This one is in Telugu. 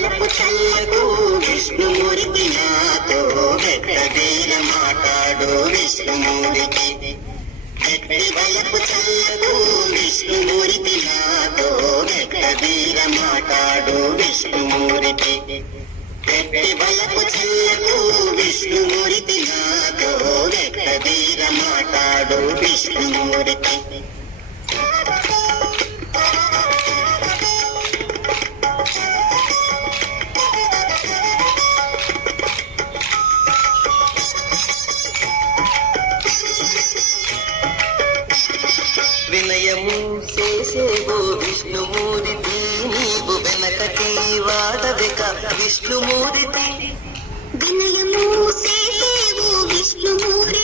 బలపు చల్లకు విష్ణుమూర్తి నాతో వెక్కడేల మాట్లాడు విష్ణుమూర్తి గట్టి బలపు చల్లకు విష్ణుమూర్తి నాతో వెక్కడేల మాట్లాడు విష్ణుమూర్తి గట్టి బలపు చల్లకు విష్ణుమూర్తి నాతో వెక్కడేల మాట్లాడు విష్ణుమూర్తి వినయము చేసేవో విష్ణుమూర్తి నీవు వెనకటి వాడవిక విష్ణుమూర్తి వినయము చేసేవో విష్ణుమూర్తి